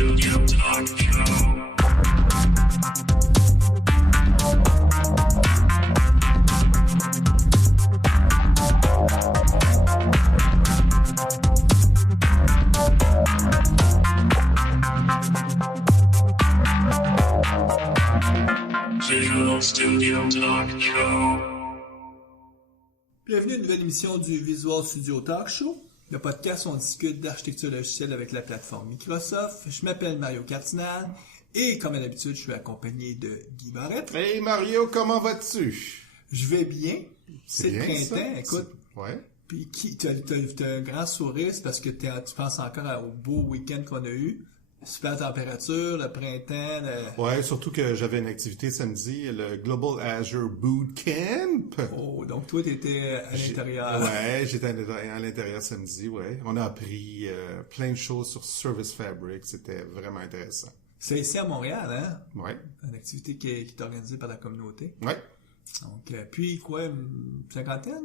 Studio Talk Show. Visual Studio Talk Show. Bienvenue à une nouvelle émission du Visual Studio Talk Show. Le podcast où on discute d'architecture logicielle avec la plateforme Microsoft. Je m'appelle Mario Cardinal et comme à l'habitude, je suis accompagné de Guy Barrette. Hey Mario, comment vas-tu? Je vais bien. C'est le bien, printemps, ça? écoute. Ouais. Puis t'as un grand sourire, c'est parce que tu penses encore au beau week-end qu'on a eu. Super température, le printemps. Ouais, surtout que j'avais une activité samedi, le Global Azure Bootcamp. Oh, donc toi, t'étais à l'intérieur. Ouais, j'étais à l'intérieur samedi, ouais. On a appris plein de choses sur Service Fabric, c'était vraiment intéressant. C'est ici à Montréal, hein? Ouais. Une activité qui est organisée par la communauté. Ouais. Donc, puis quoi, une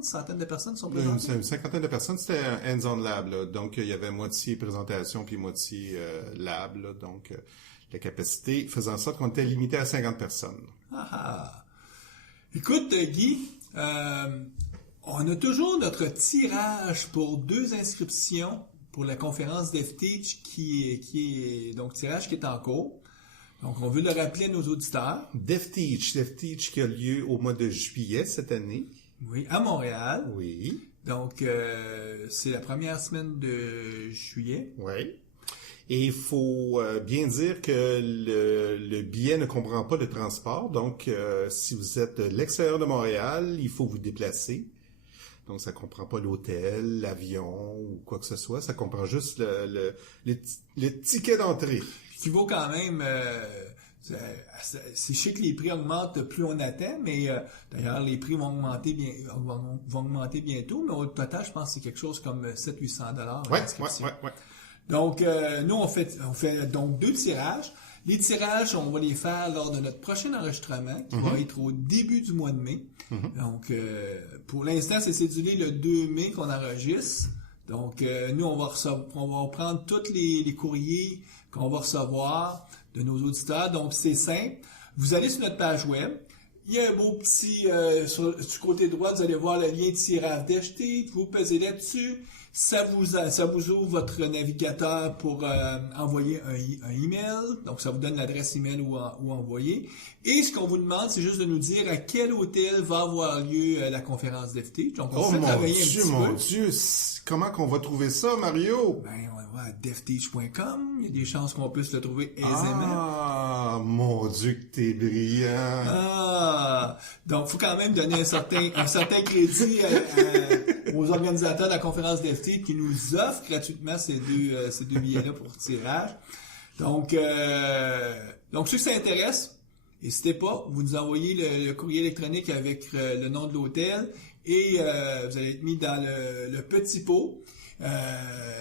centaine de personnes sont Une présentes? cinquantaine de personnes, c'était un hands-on lab, là. Donc, il y avait moitié présentation puis moitié lab, là. Donc, la capacité faisant en sorte qu'on était limité à 50 personnes. Ah ah! Écoute, Guy, on a toujours notre tirage pour 2 inscriptions pour la conférence DevTeach qui est donc tirage qui est en cours. Donc, on veut le rappeler à nos auditeurs. DevTeach qui a lieu au mois de juillet cette année. Oui, à Montréal. Oui. Donc, c'est la première semaine de juillet. Oui. Et il faut bien dire que le billet ne comprend pas le transport. Donc, si vous êtes de l'extérieur de Montréal, il faut vous déplacer. Donc, ça comprend pas l'hôtel, l'avion ou quoi que ce soit. Ça comprend juste le ticket d'entrée. Qui vaut quand même... c'est chic que les prix augmentent plus on attend, mais d'ailleurs, les prix vont augmenter bientôt, mais au total, je pense que c'est quelque chose comme 700-800 $. Ouais. Donc, nous, on fait donc 2 tirages. Les tirages, on va les faire lors de notre prochain enregistrement, qui va être au début du mois de mai. Donc, pour l'instant, c'est cédulé le 2 mai qu'on enregistre. Donc, nous, on va prendre tous les courriers qu'on va recevoir de nos auditeurs. Donc, c'est simple. Vous allez sur notre page web. Il y a un beau petit... du côté droit, vous allez voir le lien de tirage d'acheter. Vous pesez là-dessus. Ça vous ouvre votre navigateur pour envoyer un email. Donc, ça vous donne l'adresse email où envoyer. Et ce qu'on vous demande, c'est juste de nous dire à quel hôtel va avoir lieu la conférence DevTeach. Donc, on fait travailler un petit peu. Mon Dieu! Comment qu'on va trouver ça, Mario? Ben, on va à devteach.com. Il y a des chances qu'on puisse le trouver aisément. Ah, mon Dieu, que t'es brillant! Ah! Donc, faut quand même donner un certain crédit aux organisateurs de la conférence DevTeach qui nous offrent gratuitement ces deux billets-là pour tirage. Donc, ceux qui s'intéressent, n'hésitez pas, vous nous envoyez le courrier électronique avec le nom de l'hôtel et vous allez être mis dans le petit pot.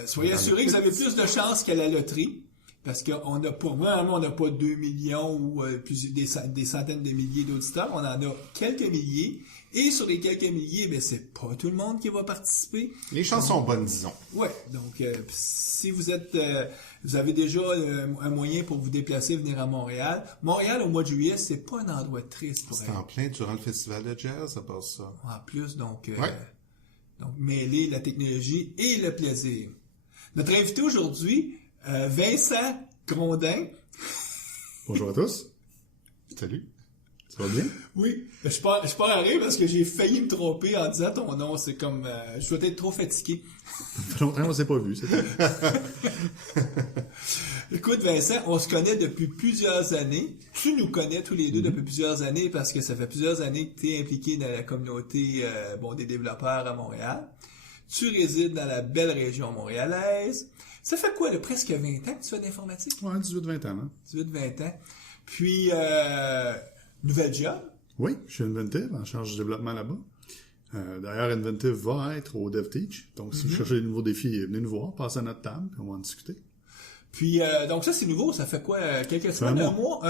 Soyez assurés que vous avez plus de chances qu'à la loterie. Parce qu'on n'a pas 2 millions ou des centaines de milliers d'auditeurs. On en a quelques milliers. Et sur les quelques milliers, ben c'est pas tout le monde qui va participer. Les chances sont bonnes, disons. Ouais. Donc, si vous avez déjà un moyen pour vous déplacer, venir à Montréal. Montréal, au mois de juillet, c'est pas un endroit triste pour C'est en plein durant le festival de jazz, à part ça. En plus, donc Ouais. mêler la technologie et le plaisir. Notre invité aujourd'hui, Vincent Grondin. Bonjour à tous. Salut. Ça va bien? Oui, je pars à rire parce que j'ai failli me tromper en disant ton nom. C'est comme... je dois être trop fatigué. Ça fait longtemps qu'on s'est pas vu, c'est tout. Écoute, Vincent, on se connaît depuis plusieurs années. Tu nous connais tous les deux depuis plusieurs années parce que ça fait plusieurs années que tu es impliqué dans la communauté des développeurs à Montréal. Tu résides dans la belle région montréalaise. Ça fait quoi, presque 20 ans que tu fais de l'informatique? Ouais, 18-20 ans, hein? 18-20 ans. Puis, nouvelle job? Oui, je suis Inventive, en charge du développement là-bas. D'ailleurs, Inventive va être au DevTeach. Donc, si vous cherchez des nouveaux défis, venez nous voir, passez à notre table, puis on va en discuter. Puis, donc ça, c'est nouveau. Ça fait quoi? Quelques semaines? Un mois?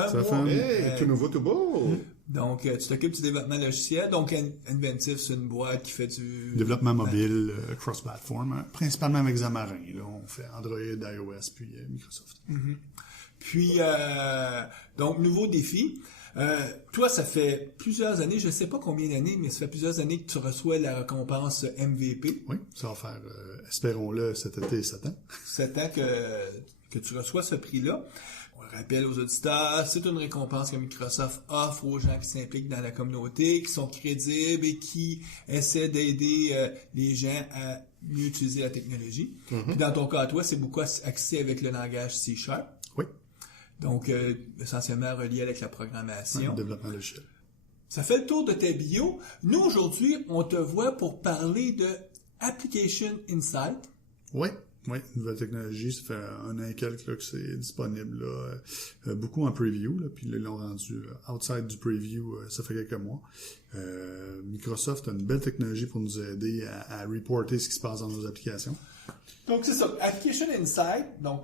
Hey, tout nouveau, tout beau! Donc, tu t'occupes du développement logiciel. Donc, Inventive, c'est une boîte qui fait du... Développement mobile, cross-platform, principalement avec Xamarin. Là, on fait Android, iOS, puis Microsoft. Puis, donc, nouveau défi. Toi, ça fait plusieurs années, je ne sais pas combien d'années, mais ça fait plusieurs années que tu reçois la récompense MVP. Oui, ça va faire, espérons-le, cet été 7 ans. 7 ans que tu reçois ce prix-là. On le rappelle aux auditeurs, c'est une récompense que Microsoft offre aux gens qui s'impliquent dans la communauté, qui sont crédibles et qui essaient d'aider les gens à mieux utiliser la technologie. Puis dans ton cas, toi, c'est beaucoup axé avec le langage C#. Oui. Donc, essentiellement relié avec la programmation. Le développement logiciel. Ça fait le tour de ta bio. Nous, aujourd'hui, on te voit pour parler de Application Insight. Oui, nouvelle technologie, ça fait 1 an et quelques là, que c'est disponible. Là, beaucoup en preview, là, puis là, ils l'ont rendu outside du preview, ça fait quelques mois. Microsoft a une belle technologie pour nous aider à reporter ce qui se passe dans nos applications. Donc, c'est ça. Application Insight, donc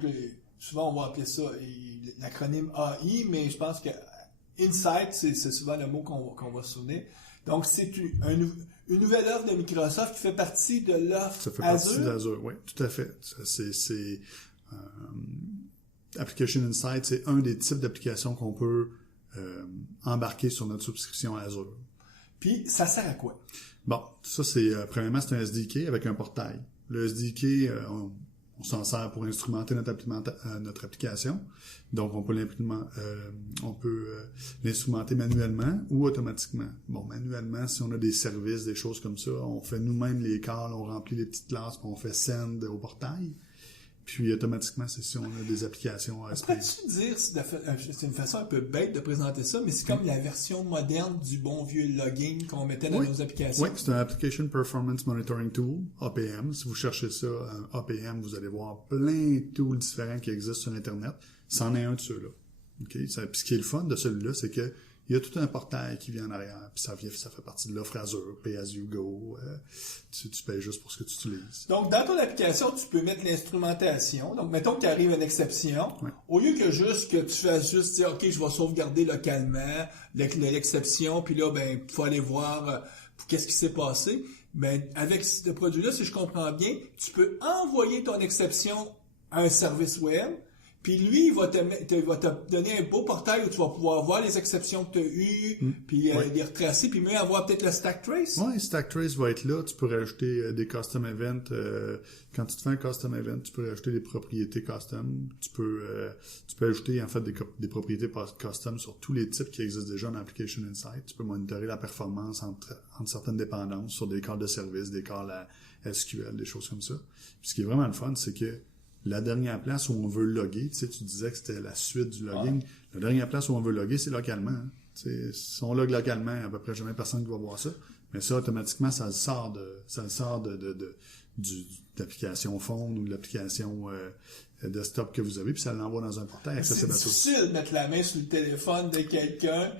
souvent on va appeler ça l'acronyme AI, mais je pense que Insight, c'est souvent le mot qu'on va se souvenir. Donc, c'est une nouvelle offre de Microsoft qui fait partie de l'offre Azure. Ça fait partie d'Azure, oui, tout à fait. Application Insight, c'est un des types d'applications qu'on peut embarquer sur notre subscription Azure. Puis, ça sert à quoi? Bon, ça, premièrement, c'est un SDK avec un portail. Le SDK, on s'en sert pour instrumenter notre application. Donc, on peut l'instrumenter manuellement ou automatiquement. Bon, manuellement, si on a des services, des choses comme ça, on fait nous-mêmes les calls, on remplit les petites classes, puis on fait send au portail. Puis, automatiquement, c'est si on a des applications ASP. Peux-tu dire, c'est une façon un peu bête de présenter ça, mais c'est comme la version moderne du bon vieux login qu'on mettait dans nos applications. Oui, c'est un Application Performance Monitoring Tool, APM. Si vous cherchez ça, APM, vous allez voir plein de tools différents qui existent sur Internet. C'en est un de ceux-là. Okay? Puis ce qui est le fun de celui-là, c'est que il y a tout un portail qui vient en arrière, puis ça fait partie de l'offre Azure, Pay as you go, tu payes juste pour ce que tu utilises. Donc, dans ton application, tu peux mettre l'instrumentation. Donc, mettons qu'il arrive une exception. Ouais. Au lieu que tu fasses juste dire, OK, je vais sauvegarder localement l'exception, puis là, ben, il faut aller voir qu'est-ce qui s'est passé. Ben, avec ce produit-là, si je comprends bien, tu peux envoyer ton exception à un service web. Puis lui, il va te donner un beau portail où tu vas pouvoir voir les exceptions que tu as eues, puis les retracer, puis même avoir peut-être le stack trace. Oui, stack trace va être là. Tu peux rajouter des custom events. Quand tu te fais un custom event, tu peux rajouter des propriétés custom. Tu peux ajouter en fait des propriétés custom sur tous les types qui existent déjà dans Application Insight. Tu peux monitorer la performance entre certaines dépendances sur des calls de service, des calls à SQL, des choses comme ça. Puis ce qui est vraiment le fun, c'est que la dernière place où on veut loguer, tu sais, tu disais que c'était la suite du logging. La dernière place où on veut loguer, c'est localement. Hein. Si on log localement, il n'y a à peu près jamais personne qui va voir ça. Mais ça, automatiquement, ça le sort de l'application phone ou de l'application desktop que vous avez, puis ça l'envoie dans un portail accessible à tous. C'est difficile de mettre la main sur le téléphone de quelqu'un,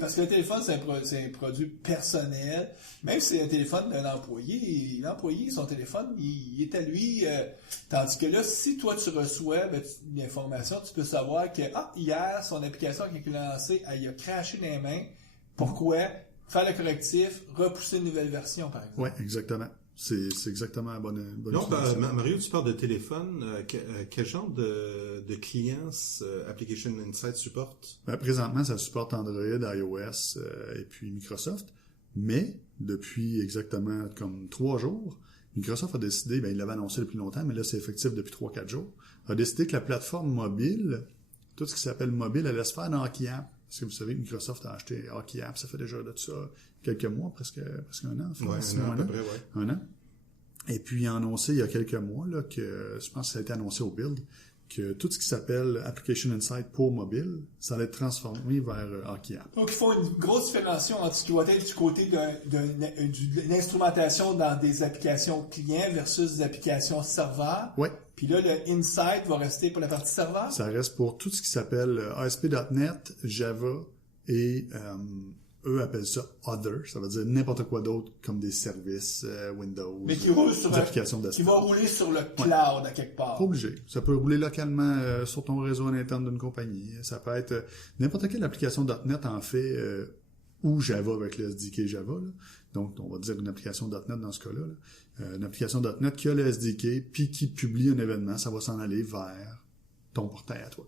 parce que le téléphone, c'est un produit personnel. Même si c'est un téléphone d'un employé, l'employé, son téléphone, il est à lui. Tandis que là, si toi, tu reçois l'information, tu peux savoir que hier, son application qui a lancée, il a crashé dans les mains. Pourquoi? Faire le correctif, repousser une nouvelle version, par exemple. Oui, exactement. C'est exactement la bonne Non, Mario, tu parles de téléphone. Quel genre de clients Application Insight supporte? Présentement, ça supporte Android, iOS et puis Microsoft. Mais depuis exactement comme 3 jours, Microsoft a décidé, il l'avait annoncé depuis longtemps, mais là c'est effectif depuis 3-4 jours, a décidé que la plateforme mobile, tout ce qui s'appelle mobile, allait se faire dans Hockey App. Parce que vous savez, Microsoft a acheté Hockey App, ça fait déjà de ça quelques mois, presque 1 an. Oui, un an à peu près, oui. 1 an. Et puis, il a annoncé il y a quelques mois, là, que, je pense que ça a été annoncé au Build, que tout ce qui s'appelle Application Insight pour mobile, ça allait être transformé vers Hockey App. Donc, ils font une grosse différenciation entre ce qui doit être du côté de l'instrumentation dans des applications clients versus des applications serveurs. Oui. Puis là, le Insight va rester pour la partie serveur. Ça reste pour tout ce qui s'appelle ASP.NET, Java et eux appellent ça Other. Ça veut dire n'importe quoi d'autre comme des services Windows, mais qui roule sur des applications qui desktop. va rouler sur le cloud à quelque part. Pas obligé. Ça peut rouler localement sur ton réseau interne d'une compagnie. Ça peut être n'importe quelle application .NET en fait ou Java avec le SDK Java. Là. Donc, on va dire une application .NET dans ce cas-là. Là. Une application .NET qui a le SDK, puis qui publie un événement, ça va s'en aller vers ton portail à toi.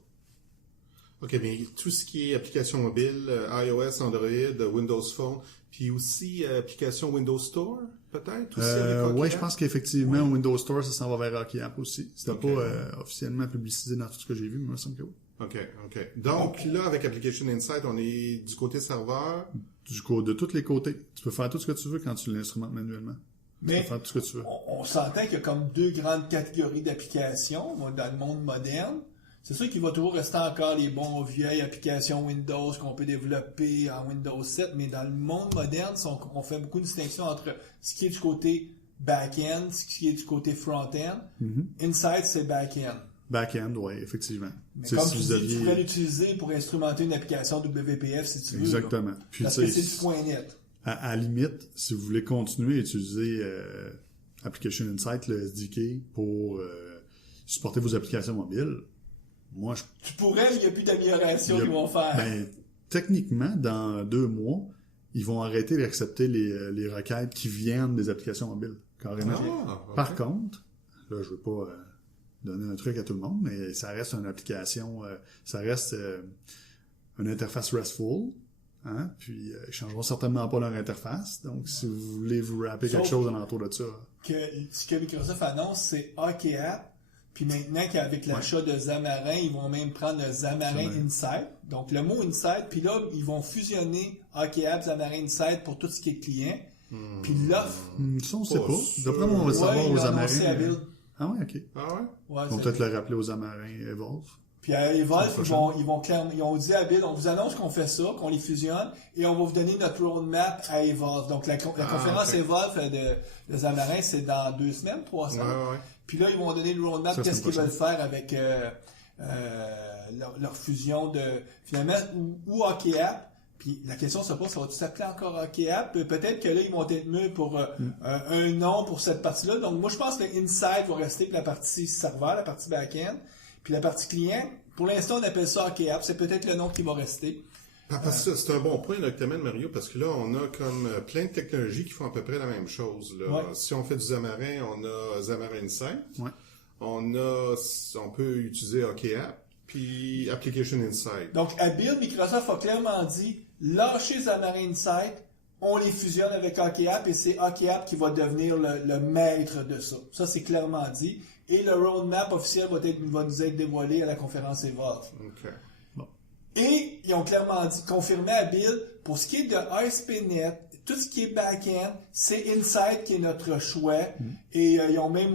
OK, mais tout ce qui est application mobile, iOS, Android, Windows Phone, puis aussi application Windows Store, peut-être? Oui, je pense qu'effectivement, Windows Store, ça s'en va vers Hockey App aussi. C'était Okay. pas officiellement publicisé dans tout ce que j'ai vu, mais il me semble que oui. OK. Donc, là, avec Application Insight, on est du côté serveur. De tous les côtés. Tu peux faire tout ce que tu veux quand tu l'instrumentes manuellement. Tu Mais peux faire tout ce que tu veux. on s'entend qu'il y a comme deux grandes catégories d'applications dans le monde moderne. C'est sûr qu'il va toujours rester encore les bons vieilles applications Windows qu'on peut développer en Windows 7, mais dans le monde moderne, on fait beaucoup de distinctions entre ce qui est du côté back-end, ce qui est du côté front-end. Insight, c'est back-end. Back-end, oui, effectivement. Mais C'est comme si tu vous dis, tu aviez- pourrais l'utiliser pour instrumenter une application WPF si tu veux. Exactement. Là. Puis, Parce tu que sais, c'est du point net. à la limite, si vous voulez continuer à utiliser Application Insight, le SDK, pour supporter vos applications mobiles, moi, Tu pourrais, mais il n'y a plus d'amélioration qu'ils vont faire. Ben, techniquement, dans 2 mois, ils vont arrêter d'accepter les requêtes qui viennent des applications mobiles, carrément. OK. Par contre, là, je veux pas donner un truc à tout le monde, mais ça reste une application, ça reste une interface RESTful, hein, puis ils changeront certainement pas leur interface. Donc, si vous voulez vous rapper quelque Sauf chose alentour de ça, Ce que Microsoft annonce, c'est Hockey App. Puis maintenant qu'avec l'achat de Xamarin, ils vont même prendre le Xamarin Insight. Donc le mot Insight, puis là, ils vont fusionner Hockey App, Xamarin Insight pour tout ce qui est client. Puis l'offre, ça, on sait Pas pas. sûr. D'après moi, on va le savoir ils aux l'ont annoncé à Amarins. Build. Ah ouais, ok. Ah ouais? Ouais, On va c'est- peut-être le rappeler aux Amarins Evolve. Puis à Evolve, prochaine. ils ont dit à Build, on vous annonce qu'on fait ça, qu'on les fusionne, et on va vous donner notre roadmap à Evolve. Donc la conférence ok. Evolve de Xamarin, c'est dans 2 semaines, 3 semaines. Ouais. Puis là, ils vont donner le roadmap, Ça, qu'est-ce c'est qu'ils une veulent faire avec leur fusion de, finalement, ou Hockey App. Puis la question se pose, ça va tout s'appeler encore Hockey App? Peut-être que là, ils vont être mieux pour un nom pour cette partie-là. Donc moi, je pense que Insight va rester pour la partie serveur, la partie back-end. Puis la partie client, pour l'instant, on appelle ça Hockey App. C'est peut-être le nom qui va rester. Parce que c'est un bon point là, que tu amènes, Mario, parce que là, on a comme plein de technologies qui font à peu près la même chose. Là. Ouais. Si on fait du Xamarin, on a Xamarin Insight. Ouais. On peut utiliser Hockey App, puis Application Insight. Donc à Build, Microsoft a clairement dit, lâchez Xamarin Insight, on les fusionne avec Hockey App et c'est Hockey App qui va devenir le maître de ça. Ça, c'est clairement dit. Et le roadmap officiel va nous être dévoilé à la conférence Evolve. OK. Et ils ont clairement dit, confirmé à Bill, pour ce qui est de ASP.NET, tout ce qui est back-end, c'est Insight qui est notre choix. Et ils ont même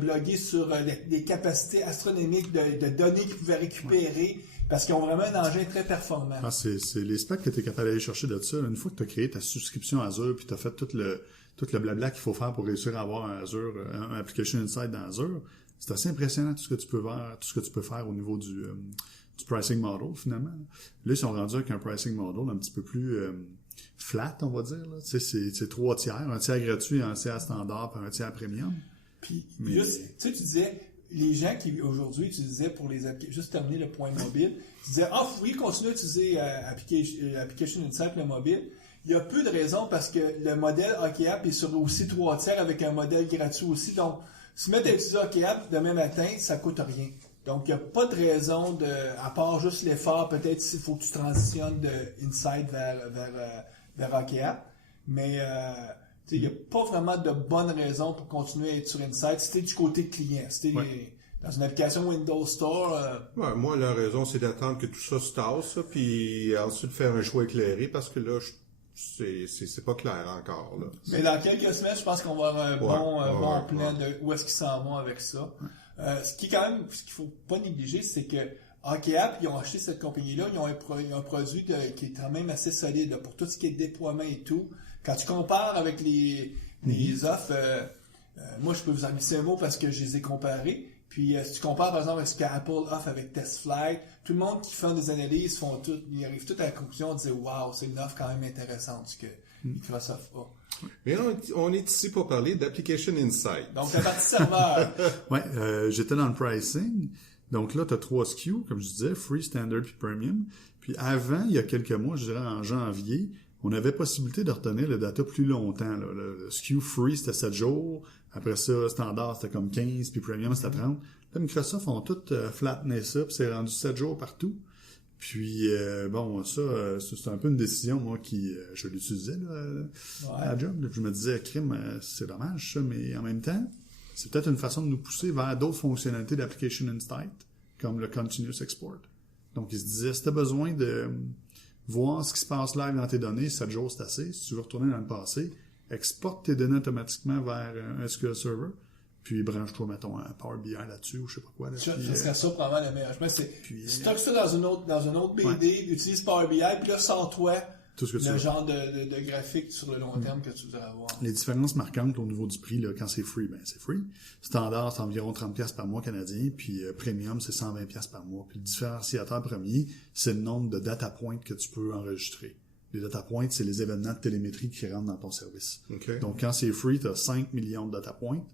blogué sur les capacités astronomiques de données qu'ils pouvaient récupérer parce qu'ils ont vraiment un engin très performant. Ah, c'est les specs que tu es capable d'aller chercher de ça. Une fois que tu as créé ta souscription Azure puis tu as fait tout le blabla qu'il faut faire pour réussir à avoir un Azure, un Application Insight dans Azure, c'est assez impressionnant tout ce que tu peux faire au niveau du pricing model, finalement. Là, ils sont rendus avec un pricing model un petit peu plus flat, on va dire. Là. Tu sais, c'est 3 tiers, un tiers gratuit, un tiers standard, puis un tiers premium. Puis, juste, tu disais, les gens qui, aujourd'hui, utilisaient pour juste terminer le point mobile, tu disais, vous pouvez continuer à utiliser Application Insight, le mobile. Il y a peu de raisons parce que le modèle Hockey App est sur aussi 3 tiers avec un modèle gratuit aussi. Donc, se mettre à utiliser Hockey App demain matin, ça coûte rien. Donc, il n'y a pas de raison à part juste l'effort, peut-être s'il faut que tu transitionnes de Insight vers Hockey App. Mais, il n'y a pas vraiment de bonne raison pour continuer à être sur Insight. C'était du côté client. C'était dans une application Windows Store. Ouais, moi, la raison, c'est d'attendre que tout ça se tasse, puis ensuite faire un choix éclairé, parce que là, c'est pas clair encore. Là. Mais dans quelques semaines, je pense qu'on va avoir un bon plan de où est-ce qu'ils s'en vont avec ça. Ce qu'il faut pas négliger, c'est que Hockey App, ils ont acheté cette compagnie-là, ils ont un produit qui est quand même assez solide là, pour tout ce qui est déploiement et tout. Quand tu compares avec les offres, moi je peux vous en glisser un mot parce que je les ai comparés. Puis si tu compares par exemple avec ce qu'Apple offre avec TestFlight, tout le monde qui fait des analyses ils arrivent tous à la conclusion de dire waouh, c'est une offre quand même intéressante ce que Microsoft a. Mais on est ici pour parler d'Application Insight. Donc la partie serveur. Ouais, j'étais dans le pricing. Donc là, tu as 3 SKU, comme je disais, Free, Standard puis Premium. Puis avant, il y a quelques mois, je dirais en janvier, on avait possibilité de retenir le data plus longtemps. Là. Le SKU free, c'était 7 jours. Après ça, standard, c'était comme 15, puis premium, c'était 30. Là, Microsoft ont tout flattené ça, puis c'est rendu 7 jours partout. Puis, bon, ça, c'est un peu une décision, moi, qui je l'utilisais là, à la job. Là. Je me disais, crime, c'est dommage, ça, mais en même temps, c'est peut-être une façon de nous pousser vers d'autres fonctionnalités d'Application Insight, comme le Continuous Export. Donc, il se disait, si tu as besoin de voir ce qui se passe live dans tes données, 7 jours, c'est assez. Si tu veux retourner dans le passé, exporte tes données automatiquement vers un SQL Server, puis branche-toi, mettons, un Power BI là-dessus, ou je sais pas quoi. Là, ça puis, serait ça probablement le meilleur. Stocke ça dans une autre BD, utilise Power BI, puis là, sors-toi tout ce que tu le veux. genre de graphique sur le long terme que tu voudrais avoir. Les différences marquantes au niveau du prix, là, quand c'est free, ben c'est free. Standard, c'est environ 30$ par mois canadien, puis premium, c'est 120$ par mois. Puis le différenciateur premier, c'est le nombre de data points que tu peux enregistrer. Les data points, c'est les événements de télémétrie qui rentrent dans ton service. Okay. Donc, quand c'est free, tu as 5 millions de data points.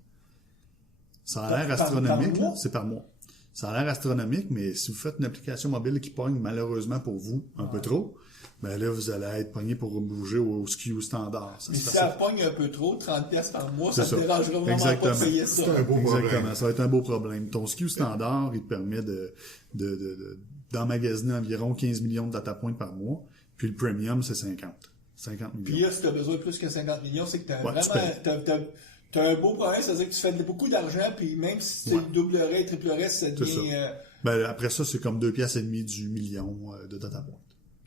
Ça a l'air astronomique, par mois? là, c'est par mois. Ça a l'air astronomique, mais si vous faites une application mobile qui pogne malheureusement pour vous un peu trop, ben là, vous allez être pogné pour bouger au SKU standard. Ça, mais si ça pogne un peu trop, 30$ par mois, c'est ça te dérangera vraiment exactement. pas de payer ça. C'est un beau Exactement. problème. Ça va être un beau problème. Ton SKU standard, il te permet d'emmagasiner environ 15 millions de data points par mois. Puis le premium, c'est 50 millions. Puis là, si tu as besoin de plus que 50 millions, c'est que tu as Ouais, t'as un beau problème, c'est-à-dire que tu fais beaucoup d'argent, puis même si c'est double rate, triple rate, ça devient... Ben, après ça, c'est comme 2,5$ du million de data points.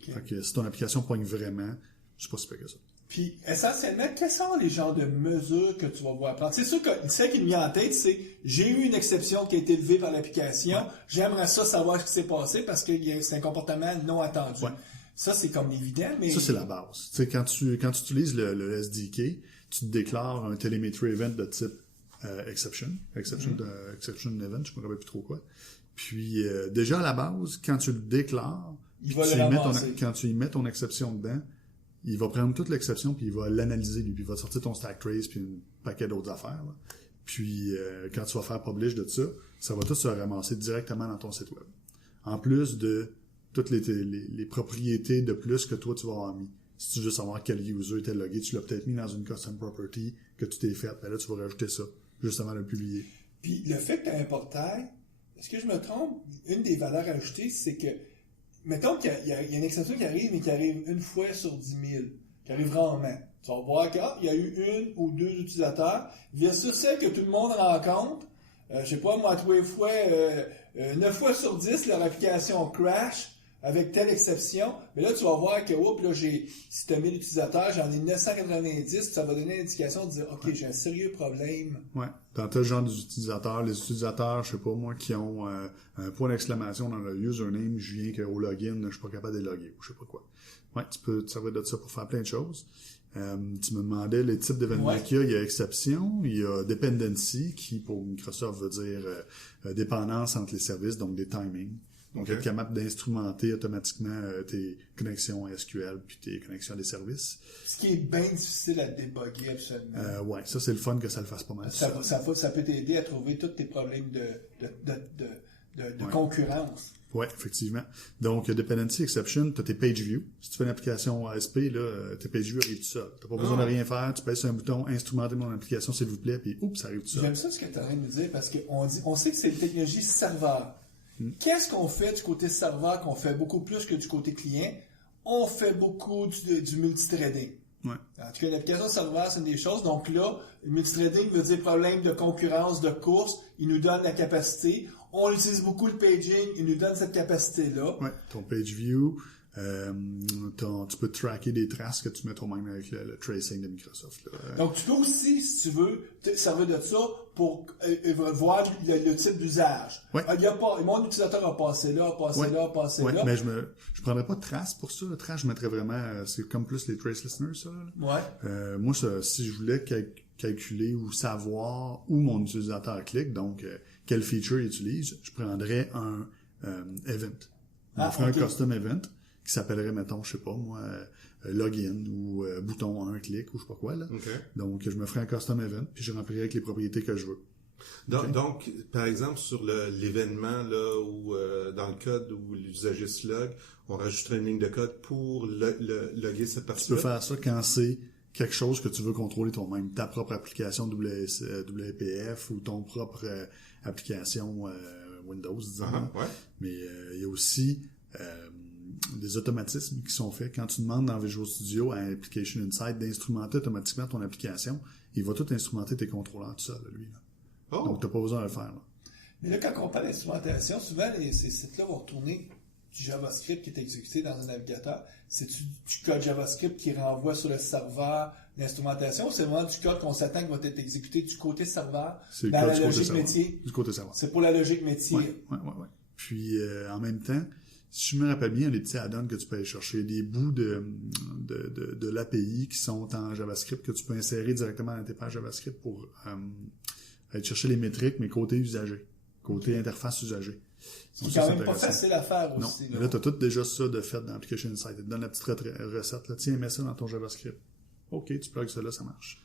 Okay. Fait que si ton application pogne vraiment, je sais pas si c'est que ça. Puis, essentiellement, quels sont les genres de mesures que tu vas voir prendre? C'est sûr que ce qui me vient en tête, c'est j'ai eu une exception qui a été levée par l'application, j'aimerais ça savoir ce qui s'est passé parce que c'est un comportement non attendu. Ouais. Ça, c'est comme évident, mais... Ça, c'est la base. Tu sais, quand tu utilises le SDK, tu te déclares un telemetry event de type exception event, je me rappelle plus trop quoi. Puis, déjà à la base, quand tu le déclares, quand tu y mets ton exception dedans, il va prendre toute l'exception puis il va l'analyser lui, puis il va sortir ton stack trace puis un paquet d'autres affaires. Là. Puis quand tu vas faire publish de ça, ça va tout se ramasser directement dans ton site web. En plus de toutes les propriétés de plus que toi tu vas avoir mis. Si tu veux savoir quel user était logué, tu l'as peut-être mis dans une custom property que tu t'es faite. Ben là, tu vas rajouter ça juste avant de le publier. Puis le fait que tu as un portail, est-ce que je me trompe? Une des valeurs ajoutées, c'est que mettons qu'il y a une exception qui arrive, mais qui arrive une fois sur 10 000, qui arrive rarement. Tu vas voir qu'il y a eu une ou deux utilisateurs, versus celle que tout le monde rencontre. Je sais pas, moi, 9 fois sur 10, leur application crash avec telle exception. Mais là, tu vas voir que, si tu as 1000 utilisateurs, j'en ai 990, ça va donner l'indication de dire, OK, j'ai un sérieux problème. Ouais. Dans tel genre d'utilisateurs, les utilisateurs, je sais pas, moi, qui ont un point d'exclamation dans leur username, je viens qu'au login, je suis pas capable de loguer, ou je sais pas quoi. Ouais, tu peux te servir de ça pour faire plein de choses. Tu me demandais les types d'événements qu'il y a. Il y a exception, il y a dependency, qui pour Microsoft veut dire dépendance entre les services, donc des timings. Donc, être capable d'instrumenter automatiquement tes connexions SQL puis tes connexions à des services. Ce qui est bien difficile à débugger, absolument. Ouais, ça, c'est le fun que ça le fasse pas mal. Ça peut t'aider à trouver tous tes problèmes de concurrence. Ouais, effectivement. Donc, dependency exception, t'as tes page view. Si tu fais une application ASP, là, tes page view arrivent tout seul. T'as pas besoin de rien faire. Tu pèses sur un bouton, instrumenter mon application, s'il vous plaît, puis oups, ça arrive tout seul. J'aime ça ce que tu es en train de nous dire parce qu'on sait que c'est une technologie serveur. Qu'est-ce qu'on fait du côté serveur qu'on fait beaucoup plus que du côté client? On fait beaucoup du multithreading. Ouais. En tout cas, l'application serveur, c'est une des choses. Donc là, le multithreading veut dire problème de concurrence, de course. Il nous donne la capacité. On utilise beaucoup le paging. Il nous donne cette capacité-là. Ouais. Ton page view, tu peux tracker des traces que tu mets toi-même avec le tracing de Microsoft. Là. Donc, tu peux aussi, si tu veux, te servir de ça pour voir le type d'usage. Ouais. Mon utilisateur a passé là, là. Mais je prendrais pas de traces pour ça. Le trace, je mettrais vraiment, c'est comme plus les trace listeners, ça. Là. Ouais. Moi, si je voulais calculer ou savoir où mon utilisateur clique, donc quel feature il utilise, je prendrais un event. On ferait un custom event qui s'appellerait, mettons, je sais pas moi, login ou bouton 1 clic ou je sais pas quoi là. Okay. Donc je me ferai un custom event puis je remplirai avec les propriétés que je veux. Donc, par exemple, sur l'événement là où dans le code où l'usager se log, on rajouterait une ligne de code pour loguer cette Tu partie-là. peux faire ça quand c'est quelque chose que tu veux contrôler toi-même, ta propre application WPF ou ton propre application Windows, disons. Ouais. Mais il y a aussi des automatismes qui sont faits. Quand tu demandes dans Visual Studio à Application Insight d'instrumenter automatiquement ton application, il va tout instrumenter tes contrôleurs tout seul, lui. Là. Oh. Donc, tu n'as pas besoin de le faire. Là. Mais là, quand on parle d'instrumentation, souvent, ces sites-là vont retourner du JavaScript qui est exécuté dans un navigateur. C'est du code JavaScript qui renvoie sur le serveur l'instrumentation ou c'est vraiment du code qu'on s'attend qui va être exécuté du côté serveur C'est le dans code la du côté logique serveur. métier? Du côté serveur. C'est pour la logique métier. Ouais. Puis, en même temps, si je me rappelle bien, les petits add-ons que tu peux aller chercher, des bouts de l'API qui sont en JavaScript que tu peux insérer directement dans tes pages JavaScript pour aller chercher les métriques, mais côté usager, côté interface usager. Ce qui est quand même pas facile à faire Non, aussi. mais là, tu as tout déjà ça de fait dans Application Insight. Il te donne la petite recette. Là. Tiens, mets ça dans ton JavaScript. OK, tu plugues ça là, ça marche.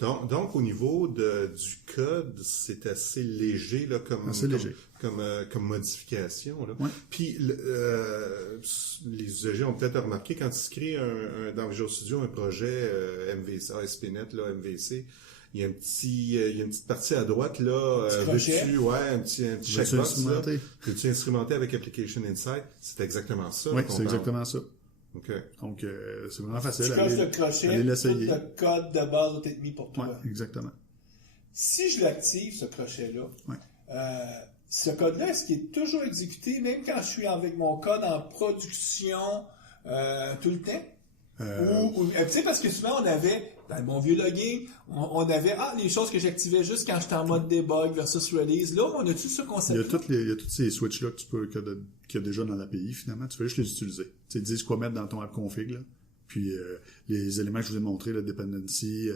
Donc au niveau du code, c'est assez léger là, comme modification. Là. Ouais. Puis les usagers ont peut-être remarqué quand ils créent dans Visual Studio un projet MVC, ASP.NET, là, MVC, il y a une petite partie à droite là, veux-tu, un petit checkbox là, veux-tu instrumenter avec Application Insight, c'est exactement ça. Oui, c'est exactement ça. Okay. Donc, c'est vraiment facile. Tu coches le crochet, tout le code de base doit être mis pour toi. Oui, exactement. Si je l'active, ce crochet-là, ouais. Ce code-là, est-ce qu'il est toujours exécuté, même quand je suis avec mon code en production tout le temps? Tu sais, parce que souvent, on avait, dans mon vieux login, on avait les choses que j'activais juste quand j'étais en mode debug versus release. Là, on a tout ce concept. Il y a tous ces switches-là que tu peux qu'il y a déjà dans l'API, finalement. Tu fais juste les utiliser. Tu sais, dis quoi mettre dans ton app config, là. Puis les éléments que je vous ai montrés, la dependency,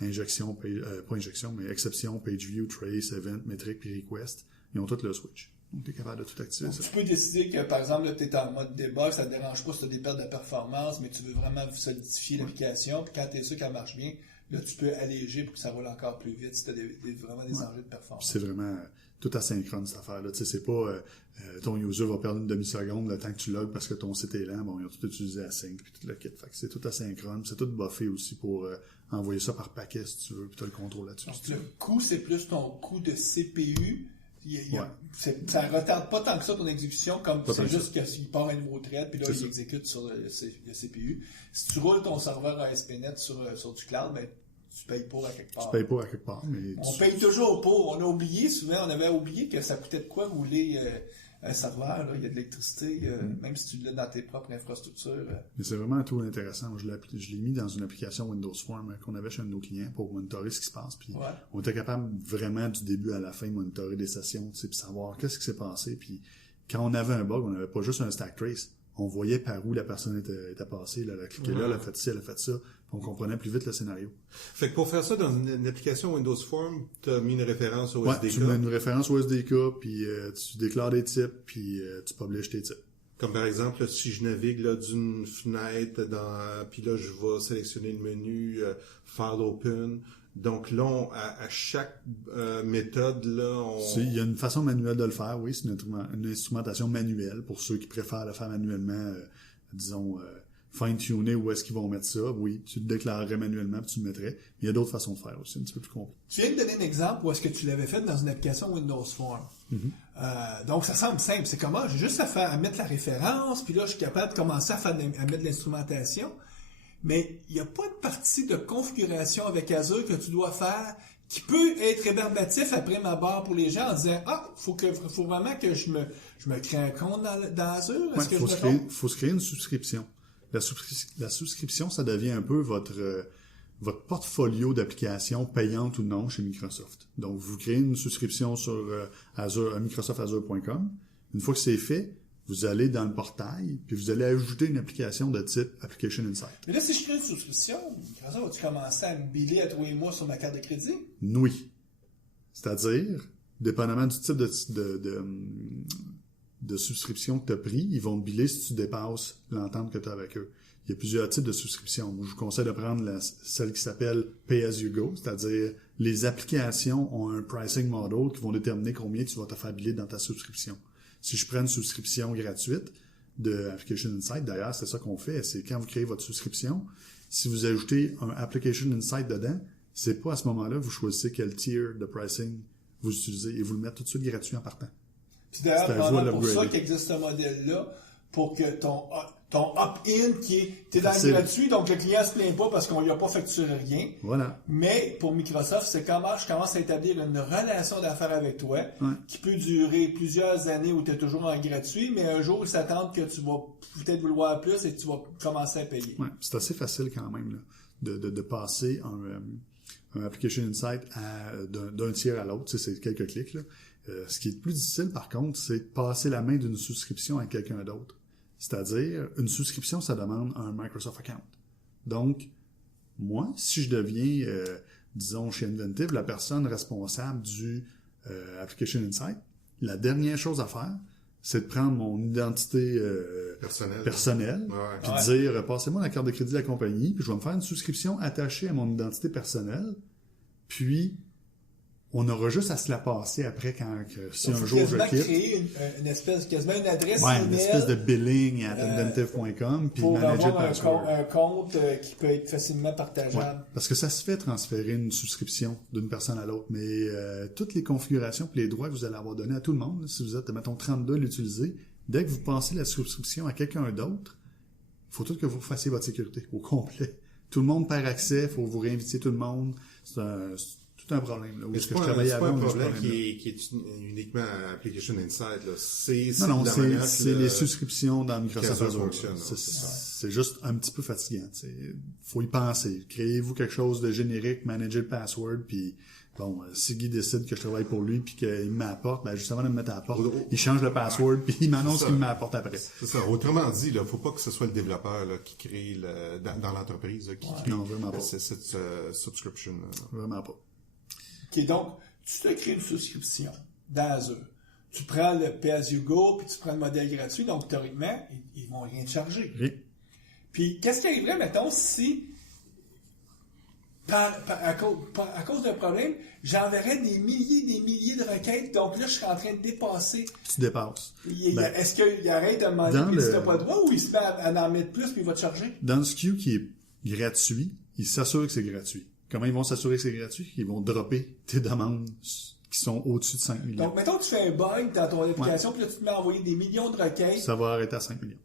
injection, pas injection, mais exception, page view, trace, event, metric, puis request, ils ont tous le switch. Donc, tu es capable de tout activer. Donc, tu peux décider que, par exemple, tu es en mode debug, ça ne te dérange pas si tu as des pertes de performance, mais tu veux vraiment solidifier l'application. Puis quand tu es sûr qu'elle marche bien, là, tu peux alléger pour que ça roule encore plus vite si tu as vraiment des enjeux de performance. Puis c'est vraiment tout asynchrone, cette affaire-là. Tu sais, c'est pas ton user va perdre une demi-seconde le temps que tu logs parce que ton site est lent. Bon, ils ont tout utilisé async puis tout le kit. Fait que c'est tout asynchrone. C'est tout buffé aussi pour envoyer ça par paquet si tu veux, puis tu as le contrôle là-dessus. Donc, le coût, c'est plus ton coût de CPU. Ça ne retarde pas tant que ça ton exécution, comme c'est juste qu'il part un nouveau thread, puis là, il exécute sur le CPU. Si tu roules ton serveur ASP.NET sur du cloud, ben, tu payes pour à quelque part. Tu payes pour à quelque part, mais on paye toujours pour. On a oublié, souvent, on avait oublié que ça coûtait de quoi rouler un serveur, là. Il y a de l'électricité, même si tu l'as dans tes propres infrastructures. Mais c'est vraiment tout intéressant. Moi, je l'ai mis dans une application Windows Form qu'on avait chez un de nos clients pour monitorer ce qui se passe. Puis on était capable vraiment du début à la fin de monitorer des sessions, tu sais, puis savoir qu'est-ce qui s'est passé. Puis quand on avait un bug, on n'avait pas juste un stack trace. On voyait par où la personne était passée. Là, elle a cliqué là, elle a fait ci, elle a fait ça. On comprenait plus vite le scénario. Fait que pour faire ça dans une application Windows Form, tu as mis une référence au SDK. Tu mets une référence au SDK, puis tu déclares des types, puis tu publishes tes types. Comme par exemple, si je navigue là d'une fenêtre puis là je vais sélectionner le menu File Open. Donc là, à chaque méthode, là, il y a une façon manuelle de le faire, oui. C'est une instrumentation manuelle pour ceux qui préfèrent le faire manuellement, disons, fine-tuner où est-ce qu'ils vont mettre ça. Oui, tu le déclarerais manuellement puis tu le mettrais. Mais il y a d'autres façons de faire aussi, un petit peu plus complexe. Tu viens de donner un exemple où est-ce que tu l'avais fait dans une application Windows Form. Donc, ça semble simple. C'est comment? J'ai juste à mettre la référence, puis là, je suis capable de commencer à mettre l'instrumentation. Mais il n'y a pas de partie de configuration avec Azure que tu dois faire qui peut être rébarbatif après ma barre pour les gens en disant faut vraiment que je me crée un compte dans Azure. Faut se créer une souscription. La souscription, ça devient un peu votre portfolio d'applications payantes ou non chez Microsoft. Donc, vous créez une souscription sur microsoftazure.com. Une fois que c'est fait, vous allez dans le portail, puis vous allez ajouter une application de type Application Insight. Mais là, si je crée une souscription, Microsoft, vas-tu commencer à me biller à tous les mois sur ma carte de crédit? Oui. C'est-à-dire, dépendamment du type de souscription que tu as pris, ils vont te biller si tu dépasses l'entente que tu as avec eux. Il y a plusieurs types de souscriptions. Moi, je vous conseille de prendre celle qui s'appelle Pay As You Go, c'est-à-dire les applications ont un pricing model qui vont déterminer combien tu vas te faire biller dans ta subscription. Si je prends une subscription gratuite de Application Insight, d'ailleurs, c'est ça qu'on fait, c'est quand vous créez votre subscription, si vous ajoutez un Application Insight dedans, c'est pas à ce moment-là que vous choisissez quel tier de pricing vous utilisez et vous le mettez tout de suite gratuit en partant. Puis d'ailleurs, C'est à vous à probablement pour ça l'upgrader. qu'existe ce modèle-là, pour que ton opt-in t'es dans Facile. le gratuit, donc le client se plaint pas parce qu'on lui a pas facturé rien. Voilà. Mais pour Microsoft, c'est comment je commence à établir une relation d'affaires avec toi qui peut durer plusieurs années où tu es toujours en gratuit, mais un jour, ils s'attendent que tu vas peut-être vouloir plus et que tu vas commencer à payer. Ouais, c'est assez facile quand même là, de passer un Application Insight d'un tiers à l'autre. Tu sais, c'est quelques clics. Là. Ce qui est plus difficile, par contre, c'est de passer la main d'une souscription à quelqu'un d'autre. C'est-à-dire, une souscription, ça demande un Microsoft Account. Donc, moi, si je deviens, disons, chez Inventive, la personne responsable du Application Insight, la dernière chose à faire, c'est de prendre mon identité personnelle Ouais. puis de dire, passez-moi la carte de crédit de la compagnie, puis je vais me faire une souscription attachée à mon identité personnelle, puis on aura juste à se la passer après si Donc, un jour je quasiment quitte. créer une espèce, quasiment une adresse Ouais, email une espèce de billing à inventive.com, puis pour manager le avoir password. un compte qui peut être facilement partageable. Ouais, parce que ça se fait transférer une souscription d'une personne à l'autre, mais toutes les configurations et les droits que vous allez avoir donnés à tout le monde, si vous êtes, mettons, 32 à l'utiliser, dès que vous passez la souscription à quelqu'un d'autre, il faut tout que vous fassiez votre sécurité au complet. Tout le monde perd accès, il faut vous réinviter tout le monde. C'est tout un problème. Là, où Mais est-ce c'est que pas, je travaillais c'est pas avant, un on a ce problème problème-là. qui est uniquement Application Insight. Là. C'est Non, la manière que c'est les souscriptions dans Microsoft Azure Azure. fonctionne, C'est, là. c'est juste un petit peu fatigant. Faut y penser. Créez-vous quelque chose de générique, managez le password, puis bon, si Guy décide que je travaille pour lui puis qu'il m'apporte, ben juste avant de me mettre à la porte, il change le password puis il m'annonce C'est ça. qu'il m'apporte après. C'est ça. Autrement dit, il faut pas que ce soit le développeur là, qui crée dans l'entreprise là, qui crée Non, vraiment pas. cette subscription. Là. Vraiment pas. OK, donc, tu te crées une souscription dans Azure. Tu prends le Pay-as-you-go, puis tu prends le modèle gratuit, donc théoriquement, ils vont rien te charger. Rien. Puis, qu'est-ce qui arriverait, mettons, si, à cause d'un problème, j'enverrais des milliers de requêtes, donc là, je serais en train de dépasser. Tu dépasses. Ben, Est-ce qu'il arrête de demander, puis si t'as pas le droit, ou il se met à en mettre plus, puis il va te charger? dans le SKU qui est gratuit, il s'assure que c'est gratuit. Comment ils vont s'assurer que c'est gratuit? Ils vont dropper tes demandes qui sont au-dessus de 5 millions. Donc, mettons que tu fais un bug dans ton application, puis là, tu te mets à envoyer des millions de requêtes. Ça va arrêter à 5 millions.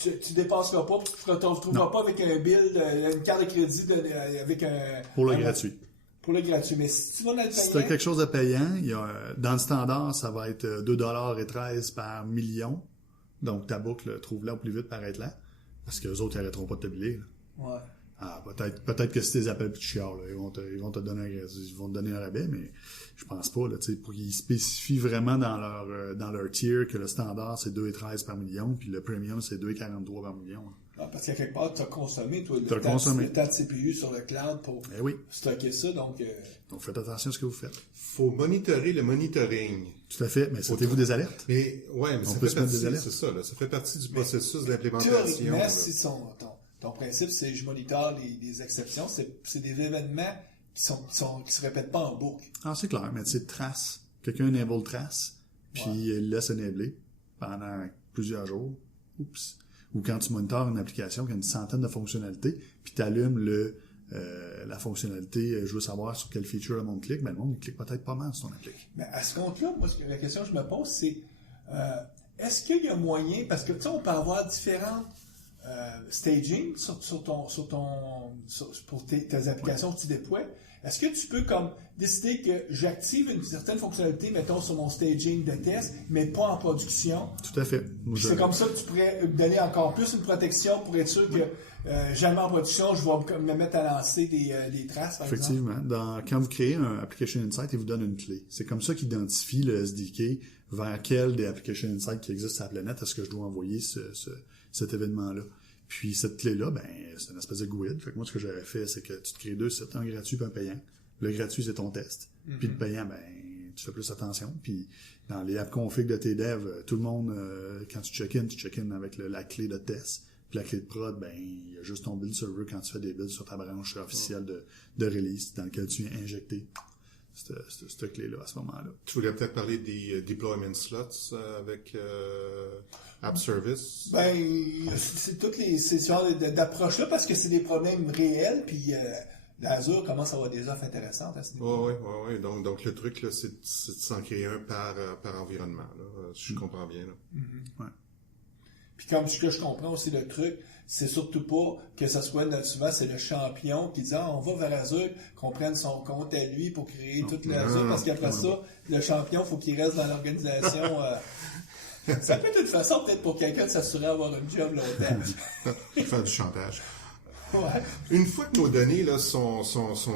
Tu dépasseras pas, puis tu ne te retrouveras pas avec un bill, une carte de crédit avec un... Pour le gratuit. Pour le gratuit. Mais si tu vas dans le Si tu as payant, quelque chose de payant, dans le standard, ça va être 2,13$ par million. Donc, ta boucle, trouve-la au plus vite par être là. Parce que les autres, ils n'arrêteront pas de te biller. Là. ouais. Ah, peut-être que si tu les appelles puis tu chiales, là, ils vont te donner un rabais, mais je pense pas, là, tu sais, pour qu'ils spécifient vraiment dans leur tier que le standard c'est 2,13 par million, puis le premium c'est 2,43 par million. Là. Non, parce qu'à quelque part, tu as consommé, toi, T'as consommé. le temps de CPU sur le cloud pour Eh oui. stocker ça, donc... Donc faites attention à ce que vous faites. Faut monitorer le monitoring. Tout à fait, mais setez-vous des alertes. Mais ouais, mais On ça peut fait se mettre partie, des alertes. c'est ça, là, ça fait partie du processus d'implémentation. Théoriquement, là. si ton principe, c'est je monitore les exceptions, c'est des événements qui se répètent pas en boucle. Ah, c'est clair, mais tu sais, trace. Quelqu'un enable trace, puis il laisse enabler pendant plusieurs jours. Oups. Ou quand tu monitores une application qui a une centaine de fonctionnalités, puis tu allumes la fonctionnalité, je veux savoir sur quelle feature le monde clique, ben le monde il clique peut-être pas mal sur ton application. Mais à ce compte-là, moi, la question que je me pose, c'est est-ce qu'il y a moyen, parce que tu sais, on peut avoir différentes staging pour tes applications que tu déploies. Est-ce que tu peux comme décider que j'active une certaine fonctionnalité, mettons, sur mon staging de test, mais pas en production? Tout à fait. Moi, C'est comme ça que tu pourrais donner encore plus une protection pour être sûr que jamais en production, je vais me mettre à lancer des traces, par exemple. Effectivement. Quand vous créez un Application Insight, il vous donne une clé. C'est comme ça qu'il identifie le SDK vers quel des Application Insight qui existent sur la planète est-ce que je dois envoyer cet événement-là. Puis cette clé-là, ben, c'est une espèce de GUID. Fait que moi, ce que j'avais fait, c'est que tu te crées deux sites, un gratuit et un payant. Le gratuit, c'est ton test. Puis le payant, ben, tu fais plus attention. Puis dans les app config de tes devs, tout le monde, quand tu check-in avec la clé de test. Puis la clé de prod, ben, il y a juste ton build server quand tu fais des builds sur ta branche officielle de release dans lequel tu viens injecter cette clé-là à ce moment-là. Tu voulais peut-être parler des deployment slots avec App Service? Ben, c'est toutes ces genres d'approches-là parce que c'est des problèmes réels, puis l'Azure commence à avoir des offres intéressantes à ce niveau. Oui. Donc le truc, là, c'est de s'en créer un par environnement, là, si je comprends bien. Là. Mm-hmm. Ouais. Puis comme ce que je comprends aussi, le truc, c'est surtout pas que ça soit, souvent, c'est le champion qui dit, on va vers Azure, qu'on prenne son compte à lui pour créer toute l'Azure, parce qu'après ça, le champion, faut qu'il reste dans l'organisation. Ça peut être une façon, peut-être, pour quelqu'un de s'assurer d'avoir un job longtemps. Faire du chantage. Ouais. Une fois que nos données là, sont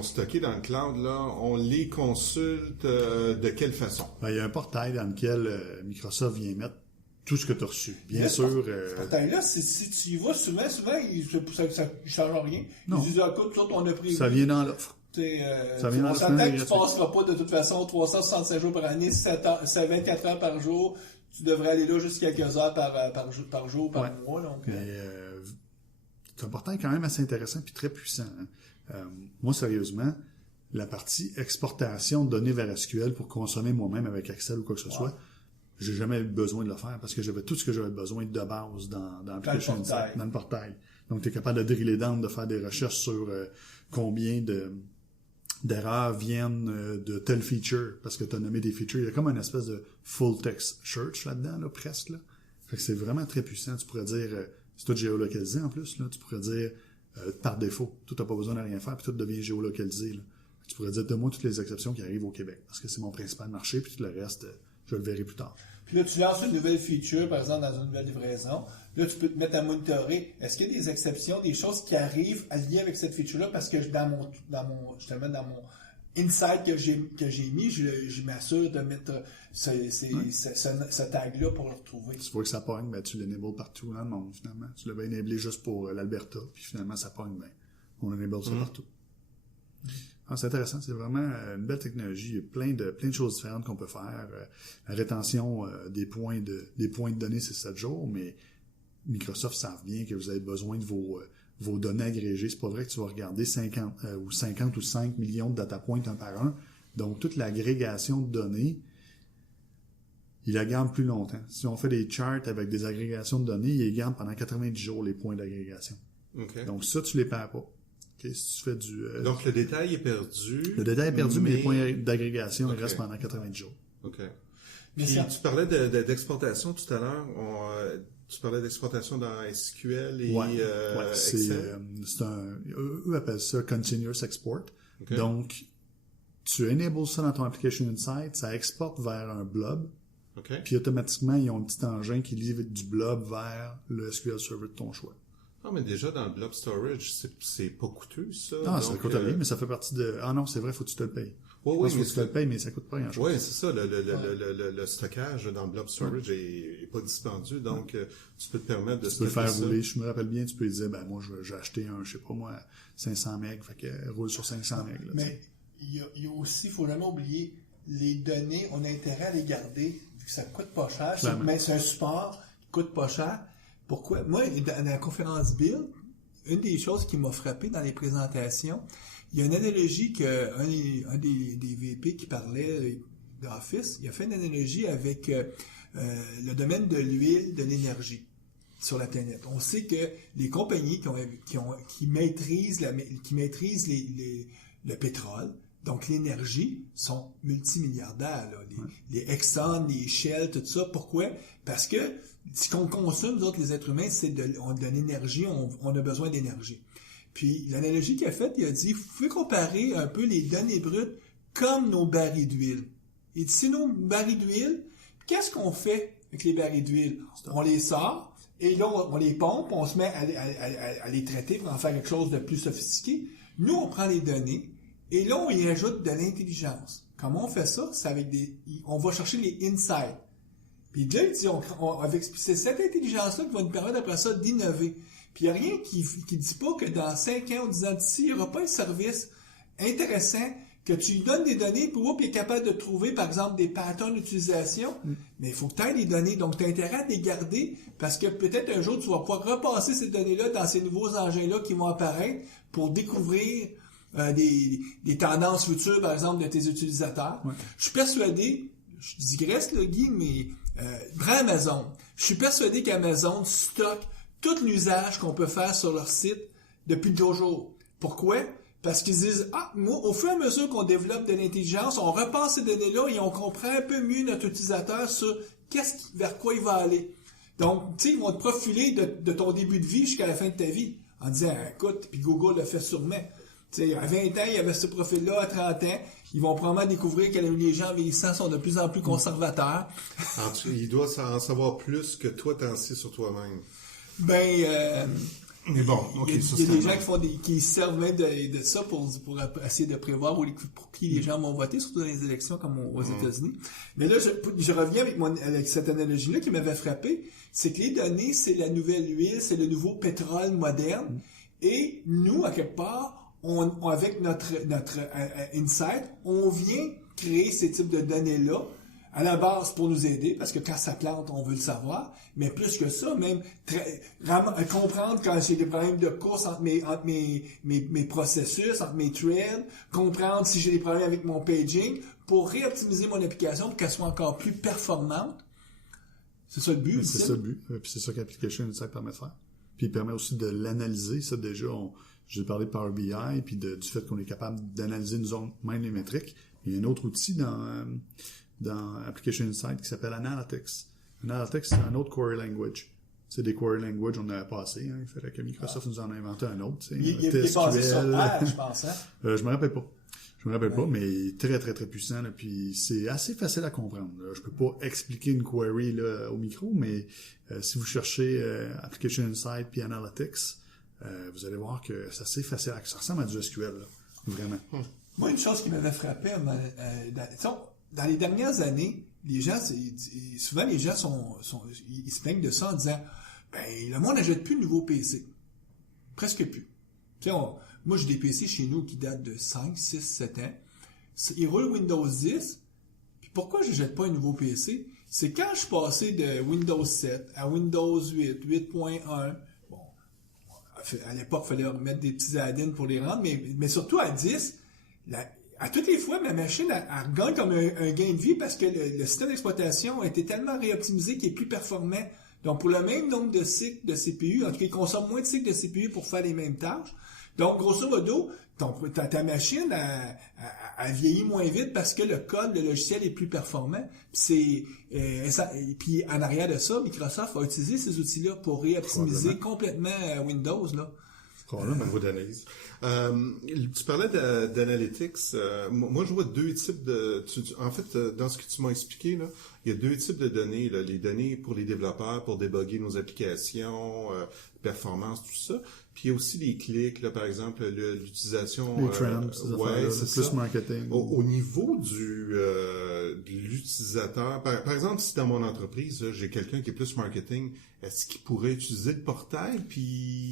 stockées dans le cloud, là, on les consulte de quelle façon? Ben, il y a un portail dans lequel Microsoft vient mettre tout ce que tu as reçu. Bien sûr. Ce portail-là, si tu y vas souvent, ça ne change rien. Non. Ils disent, écoute, ça, on a pris. Ça vient dans l'offre. Ça vient on s'entend que tu ne passeras pas de toute façon 365 jours par année, 24 heures par jour. Tu devrais aller là juste quelques heures par jour, par mois. Donc, mais c'est un portail quand même assez intéressant et très puissant. Hein. Moi, sérieusement, la partie exportation de données vers SQL pour consommer moi-même avec Excel ou quoi que ce soit, j'ai jamais eu besoin de le faire parce que j'avais tout ce que j'avais besoin de base dans l'application Insight, dans le portail. Donc, tu es capable de driller down, de faire des recherches sur combien d'erreurs viennent de tel feature, parce que tu as nommé des features. Il y a comme une espèce de full text search là-dedans, là, presque. Là. Fait que c'est vraiment très puissant. Tu pourrais dire, c'est tout géolocalisé en plus, là, tu pourrais dire par défaut, tu n'as pas besoin de rien faire, puis tout devient géolocalisé. Là. Tu pourrais dire, donne-moi toutes les exceptions qui arrivent au Québec, parce que c'est mon principal marché, puis tout le reste, je le verrai plus tard. Puis là, tu lances une nouvelle feature, par exemple, dans une nouvelle livraison. Là, tu peux te mettre à monitorer. Est-ce qu'il y a des exceptions, des choses qui arrivent à lier avec cette feature-là? Parce que dans mon insight que j'ai mis, je m'assure de mettre ce tag-là pour le retrouver. Tu vois que ça pogne, ben, tu l'enables partout dans le monde, finalement. Tu l'avais enablé juste pour l'Alberta, puis finalement, ça pogne, ben, on enable ça partout. Ah, c'est intéressant, c'est vraiment une belle technologie. Il y a plein de choses différentes qu'on peut faire. La rétention des points de données, c'est 7 jours, mais Microsoft savent bien que vous avez besoin de vos données agrégées. C'est pas vrai que tu vas regarder 50 ou 5 millions de data points un par un. Donc, toute l'agrégation de données, ils la gardent plus longtemps. Si on fait des charts avec des agrégations de données, ils les gardent pendant 90 jours, les points d'agrégation. Okay. Donc, ça, tu les perds pas. Okay, si tu fais donc, le détail est perdu. Le détail est perdu, mais les points d'agrégation ils restent pendant 90 jours. OK. Puis, tu parlais d'exportation tout à l'heure. Tu parlais d'exportation dans SQL et Excel. Eux appellent ça Continuous Export. Okay. Donc, tu enables ça dans ton Application Insight, ça exporte vers un blob. Okay. Puis automatiquement, ils ont un petit engin qui lit du blob vers le SQL Server de ton choix. Ah, mais déjà, dans le blob storage, c'est pas coûteux, ça. Non, ça coûte rien, mais ça fait partie de... Ah non, c'est vrai, faut que tu te le payes. Oui, faut que tu te le payes, mais ça coûte pas grand-chose. Oui, c'est ça. Le stockage dans le blob storage est pas dispendieux, donc tu peux te permettre de... Tu peux le faire rouler. Je me rappelle bien, tu peux lui dire, ben moi, j'ai acheté je sais pas moi, 500 MB, fait que roule sur 500 MB. Là, mais il y a aussi, il faut jamais oublier, les données, on a intérêt à les garder, vu que ça coûte pas cher. Mais c'est un support qui coûte pas cher. Pourquoi? Moi, dans la conférence Build, une des choses qui m'a frappé dans les présentations, il y a une analogie qu'un des VP qui parlait d'Office, il a fait une analogie avec le domaine de l'huile, de l'énergie sur la planète. On sait que les compagnies qui maîtrisent le pétrole, donc l'énergie, sont multimilliardaires. Là. Les Exxon, les Shell, tout ça. Pourquoi? Parce que ce qu'on consomme, nous autres, les êtres humains, c'est de l'énergie, on a besoin d'énergie. Puis l'analogie qu'il a faite, il a dit, vous pouvez comparer un peu les données brutes comme nos barils d'huile. Il dit, c'est nos barils d'huile, qu'est-ce qu'on fait avec les barils d'huile? On les sort, et là, on les pompe, on se met à les traiter pour en faire quelque chose de plus sophistiqué. Nous, on prend les données, et là, on y ajoute de l'intelligence. Comment on fait ça? C'est avec on va chercher les insights. Puis là, il dit, c'est cette intelligence-là qui va nous permettre après ça d'innover. Puis il n'y a rien qui dit pas que dans 5 ans ou 10 ans d'ici, il n'y aura pas un service intéressant que tu lui donnes des données pour qu'il est capable de trouver, par exemple, des patterns d'utilisation. Mais il faut que tu aies les données. Donc, tu as intérêt à les garder parce que peut-être un jour, tu vas pouvoir repasser ces données-là dans ces nouveaux engins-là qui vont apparaître pour découvrir des tendances futures, par exemple, de tes utilisateurs. Ouais. Je suis persuadé, je digresse le Guy, mais prends Amazon. Je suis persuadé qu'Amazon stocke tout l'usage qu'on peut faire sur leur site depuis toujours. Pourquoi? Parce qu'ils disent, moi, au fur et à mesure qu'on développe de l'intelligence, on repasse ces données-là et on comprend un peu mieux notre utilisateur sur vers quoi il va aller. Donc, tu sais, ils vont te profiler de ton début de vie jusqu'à la fin de ta vie. En disant, écoute, puis Google le fait sûrement. Tu sais, à 20 ans, il y avait ce profil-là, à 30 ans. Ils vont probablement découvrir que les gens vieillissants sont de plus en plus conservateurs. Il doit en savoir plus que toi t'en sais sur toi-même. Mais bon, ok, il y a des gens qui se servent même de ça pour essayer de prévoir pour qui les gens vont voter, surtout dans les élections comme aux États-Unis. Mais là, je reviens avec cette analogie-là qui m'avait frappé, c'est que les données, c'est la nouvelle huile, c'est le nouveau pétrole moderne. Et nous, à quelque part, avec notre insight, on vient créer ces types de données-là à la base pour nous aider, parce que quand ça plante, on veut le savoir, mais plus que ça, même comprendre quand j'ai des problèmes de course entre mes processus, entre mes threads, comprendre si j'ai des problèmes avec mon paging, pour réoptimiser mon application pour qu'elle soit encore plus performante. C'est ça le but. C'est ça le but, puis c'est ça qu'Application Insight permet de faire. Puis il permet aussi de l'analyser, ça déjà, j'ai parlé de Power BI, puis du fait qu'on est capable d'analyser nous autres, même les métriques. Il y a un autre outil dans Application Insight qui s'appelle Analytics. Analytics, c'est un autre query language. C'est des query language, on en avait passé. Il fallait que Microsoft nous en a inventé un autre. Il est basé sur R, je pense. Hein? Je me rappelle pas. Mais il est très, très, très puissant. Là, puis c'est assez facile à comprendre. Là. Je peux pas expliquer une query là, au micro, mais si vous cherchez Application Insight puis Analytics, vous allez voir que c'est assez facile. Ça ressemble à du SQL, là, vraiment. Moi, une chose qui m'avait frappé, dans les dernières années, les gens, souvent les gens ils se plaignent de ça en disant, le monde n'achète plus de nouveaux PC. Presque plus. Moi, j'ai des PC chez nous qui datent de 5, 6, 7 ans. Ils roulent Windows 10. Puis pourquoi je n'achète pas un nouveau PC? C'est quand je suis passé de Windows 7 à Windows 8, 8.1. Bon, à l'époque, il fallait mettre des petits add-ins pour les rendre, mais surtout à 10, à toutes les fois, ma machine, elle gagne comme un gain de vie parce que le système d'exploitation a été tellement réoptimisé qu'il est plus performant. Donc, pour le même nombre de cycles de CPU, en tout cas, il consomme moins de cycles de CPU pour faire les mêmes tâches. Donc, grosso modo, ta machine, elle vieillit moins vite parce que le code, le logiciel est plus performant. Puis en arrière de ça, Microsoft a utilisé ces outils-là pour réoptimiser complètement Windows, là. Probablement, niveau d'analyse. Tu parlais d'analytics. Moi, je vois deux types en fait, dans ce que tu m'as expliqué, là, il y a deux types de données. Là, les données pour les développeurs, pour débugger nos applications, performance, tout ça. Puis il y a aussi les clics, là, par exemple, l'utilisation... Les trends, c'est plus marketing. Au niveau de l'utilisateur, par exemple, si dans mon entreprise, là, j'ai quelqu'un qui est plus marketing, est-ce qu'il pourrait utiliser le portail,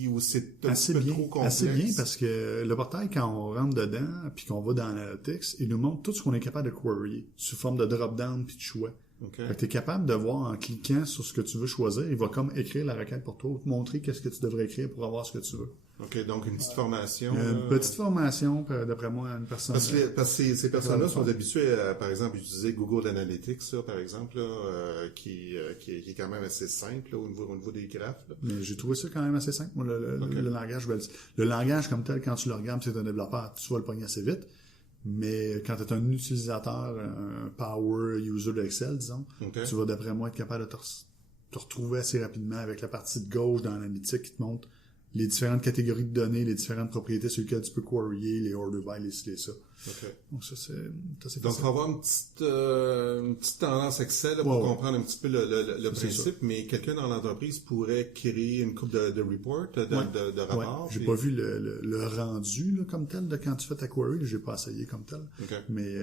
ou c'est un petit peu trop complexe? Assez bien, parce que le portail, quand on rentre dedans, puis qu'on va dans Analytics, il nous montre tout ce qu'on est capable de query, sous forme de drop-down puis de choix. Okay. Tu es capable de voir en cliquant sur ce que tu veux choisir, il va comme écrire la requête pour toi, te montrer qu'est-ce que tu devrais écrire pour avoir ce que tu veux. OK, donc une petite formation. Une petite formation, d'après moi, à une personne. Parce que ces personnes-là sont habituées à, par exemple, utiliser Google Analytics, là, par exemple, là, qui est quand même assez simple là, au niveau des graphes. Là. Mais j'ai trouvé ça quand même assez simple, moi, le langage. Le langage comme tel, quand tu le regardes, c'est un développeur, tu vas le pogner assez vite. Mais quand tu es un utilisateur, un power user d'Excel, disons, tu vas d'après moi être capable de te retrouver assez rapidement avec la partie de gauche dans l'analytique qui te montre les différentes catégories de données, les différentes propriétés sur lesquelles tu peux queryer, les order by, les ça. Okay. Donc ça, c'est facile. Donc, il faut avoir une petite tendance Excel là, pour comprendre un petit peu le principe, mais quelqu'un dans l'entreprise pourrait créer une coupe de reports, de rapports. J'ai pas vu le rendu là, comme tel de quand tu fais ta query, j'ai pas essayé comme tel. Okay. Mais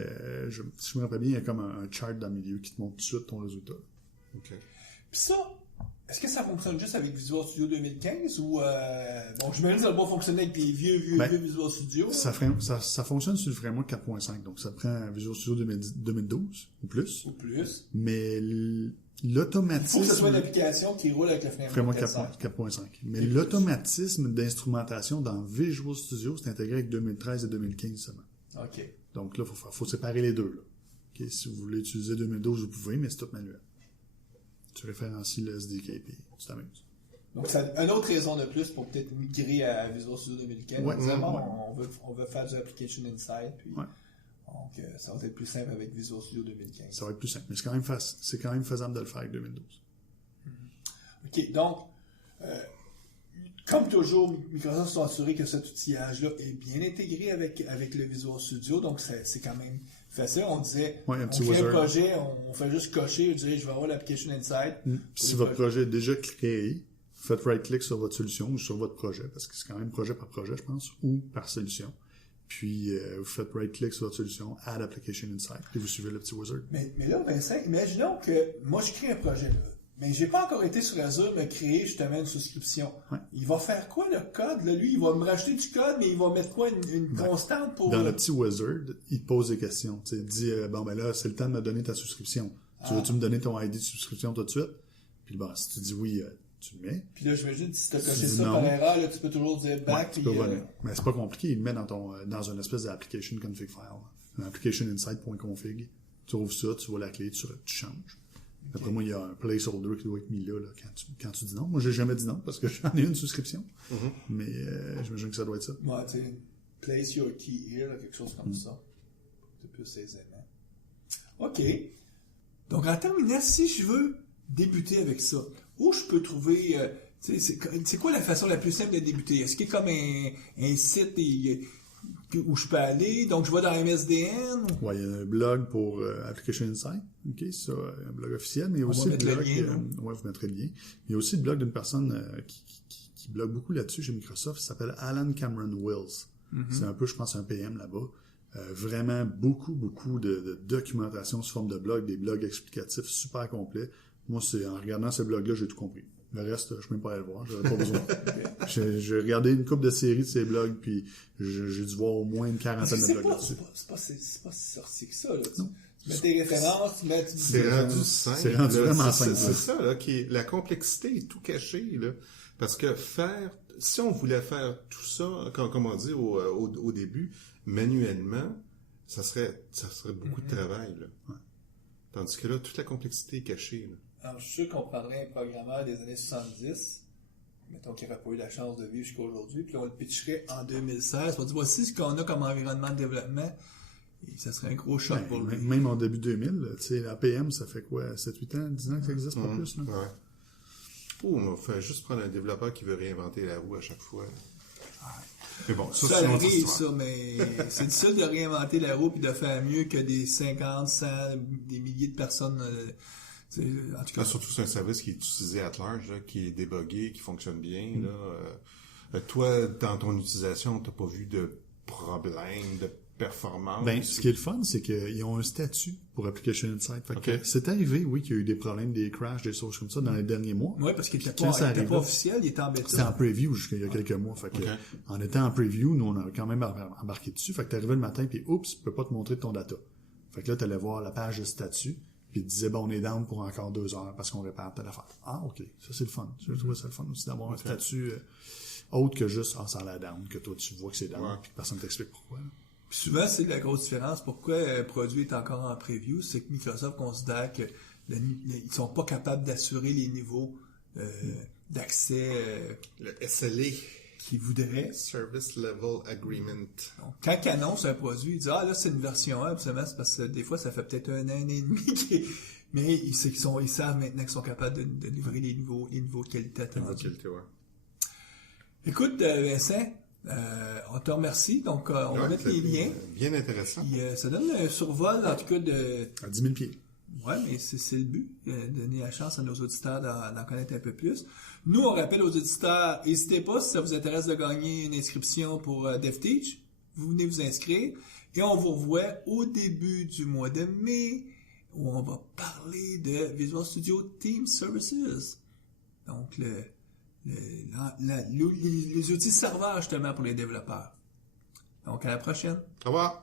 si je me rappelle bien, il y a comme un chart dans le milieu qui te montre tout de suite ton résultat. OK. Puis ça, est-ce que ça fonctionne juste avec Visual Studio 2015 ou bon, j'imagine que ça va pas fonctionner avec les vieux Visual Studio. Ça fonctionne sur le framework 4.5, donc ça prend Visual Studio 2012 ou plus. Ou plus. Mais Il faut que ce soit l'automatisme... une application qui roule avec le Framework framework 4.5. Mais l'automatisme d'instrumentation dans Visual Studio, c'est intégré avec 2013 et 2015 seulement. OK. Donc là, faut séparer les deux. Là. Okay, si vous voulez utiliser 2012, vous pouvez, mais c'est tout manuel. Tu référencies le SDK, puis tu t'amuses. Donc, c'est une autre raison de plus pour peut-être migrer à Visual Studio 2015. Ouais, Évidemment, on veut faire du Application Insight, puis Ouais. donc ça va être plus simple avec Visual Studio 2015. Ça va être plus simple. Mais c'est quand même faisable de le faire avec 2012. OK, donc, comme toujours, Microsoft s'est assuré que cet outillage-là est bien intégré avec le Visual Studio, donc c'est quand même facile. On disait, Ouais, un on petit crée un wizard. projet, on fait juste cocher, on dirait, je vais avoir l'Application Insight. Si votre projet est déjà créé, faites right-click sur votre solution ou sur votre projet, parce que c'est quand même projet par projet, je pense, ou par solution. Puis, vous faites right-click sur votre solution, Add Application Insight, puis vous suivez le petit wizard. Mais là, Vincent, imaginons que moi, je crée un projet là, mais j'ai pas encore été sur Azure me créer justement une souscription. Ouais. Il va faire quoi le code? Là, lui, il va me rajouter du code, mais il va mettre quoi? Une constante pour... Dans le petit wizard, il te pose des questions. Tu sais, il dit, bon, ben là, c'est le temps de me donner ta souscription. Tu veux-tu me donner ton ID de souscription tout de suite? Puis bon, si tu dis oui, tu le mets. Puis là, j'imagine que si tu as Tu coché dis ça non. par erreur, là, tu peux toujours dire Ouais, back. tu puis, peux revenir. Mais c'est pas compliqué, il le met dans une espèce d'application config file. Un applicationinsight.config. Tu ouvres ça, tu vois la clé, tu changes. Après moi, il y a un placeholder qui doit être mis là, quand tu dis non. Moi, j'ai jamais dit non parce que j'en ai une souscription. Mais j'imagine que ça doit être ça. Ouais, tu sais, place your key here, là, quelque chose comme ça. C'est plus aisément. OK. Donc, en terminant, si je veux débuter avec ça, où je peux trouver... tu sais, c'est quoi la façon la plus simple de débuter? Est-ce qu'il y a comme un site où je peux aller? Donc, je vais dans MSDN? Ouais, il y a un blog pour Application Insight. OK, ça, un blog officiel. Mais il y a aussi va le mettre blog... le lien, ouais, vous mettrez le lien. Il y a aussi le blog d'une personne qui blogue beaucoup là-dessus chez Microsoft. Il s'appelle Alan Cameron Wills. C'est un peu, je pense, un PM là-bas. Vraiment beaucoup de documentation sous forme de blog, des blogs explicatifs super complets. Moi, c'est en regardant ce blog-là, j'ai tout compris. Le reste, je ne peux même pas aller le voir, j'avais pas besoin. J'ai regardé une couple de séries de ces blogs, puis j'ai dû voir au moins une quarantaine de blogs là-dessus. C'est pas si sorcier que ça, là. Tu mets tes références, tu mets... C'est rendu simple. C'est rendu là. vraiment simple. C'est ça, là, la complexité est tout cachée, là. Parce que si on voulait faire tout ça, comme on dit au début, manuellement, ça serait beaucoup de travail, là. Ouais. Tandis que là, toute la complexité est cachée, là. Alors, je suis sûr qu'on prendrait un programmeur des années 70, mettons qu'il n'aurait pas eu la chance de vivre jusqu'à aujourd'hui, puis là, on le pitcherait en 2016. On va dire, voici ce qu'on a comme environnement de développement, et ça serait un gros choc pour lui. Même en début 2000, tu sais, l'APM, ça fait quoi, 7-8 ans, 10 ans que ça existe, pas plus, là? Ouais. On fait juste prendre un développeur qui veut réinventer la roue à chaque fois. Mais bon, ça, Ça c'est une autre arrive, histoire. ça, mais c'est difficile de réinventer la roue puis de faire mieux que des 50, 100, des milliers de personnes. En tout cas, Surtout, c'est un service qui est utilisé à large, là, qui est débugué, qui fonctionne bien. Là. Toi, dans ton utilisation, t'as pas vu de problème de performance? Ben, ce qui est le fun, c'est qu'ils ont un statut pour Application Insight. Fait Ok. que c'est arrivé, oui, qu'il y a eu des problèmes, des crashs, des choses comme ça dans les derniers mois. oui, parce qu'il n'était Quand ça pas arrive là, officiel, il était en C'était en bêta. preview jusqu'il y a quelques mois. Fait que, Ok. en étant en preview, nous, on a quand même embarqué dessus. Fait que t'arrivais le matin, puis oups, je peux pas te montrer ton data. Fait que là, t'allais voir la page de statut, puis il te disait, bon, on est down pour encore 2 heures parce qu'on répare telle affaire. Ah, OK. Ça, c'est le fun. Je trouvais ça le fun aussi d'avoir un statut autre que juste, ça a l'air down, que toi, tu vois que c'est down, Ouais. puis que personne t'explique pourquoi. là. Puis souvent, c'est la grosse différence. Pourquoi un produit est encore en preview, c'est que Microsoft considère que ils sont pas capables d'assurer les niveaux d'accès Le SLA, qu'ils voudraient. Service Level Agreement. Donc, quand ils annoncent un produit, ils disent « Ah, là, c'est une version 1, absolument, c'est parce que des fois, ça fait peut-être 1 an et demi. Mais ils savent maintenant qu'ils sont capables de livrer les niveaux de qualité attendus. Écoute, Vincent, on te remercie. Donc, on va mettre les liens. Bien intéressant. Puis, ça donne un survol, en tout cas, de... À 10 000 pieds. Ouais, mais c'est le but, donner la chance à nos auditeurs d'en connaître un peu plus. Nous, on rappelle aux auditeurs, n'hésitez pas, si ça vous intéresse de gagner une inscription pour DevTeach, vous venez vous inscrire, et on vous revoit au début du mois de mai, où on va parler de Visual Studio Team Services. Donc, les outils serveurs, justement, pour les développeurs. Donc, à la prochaine. Au revoir.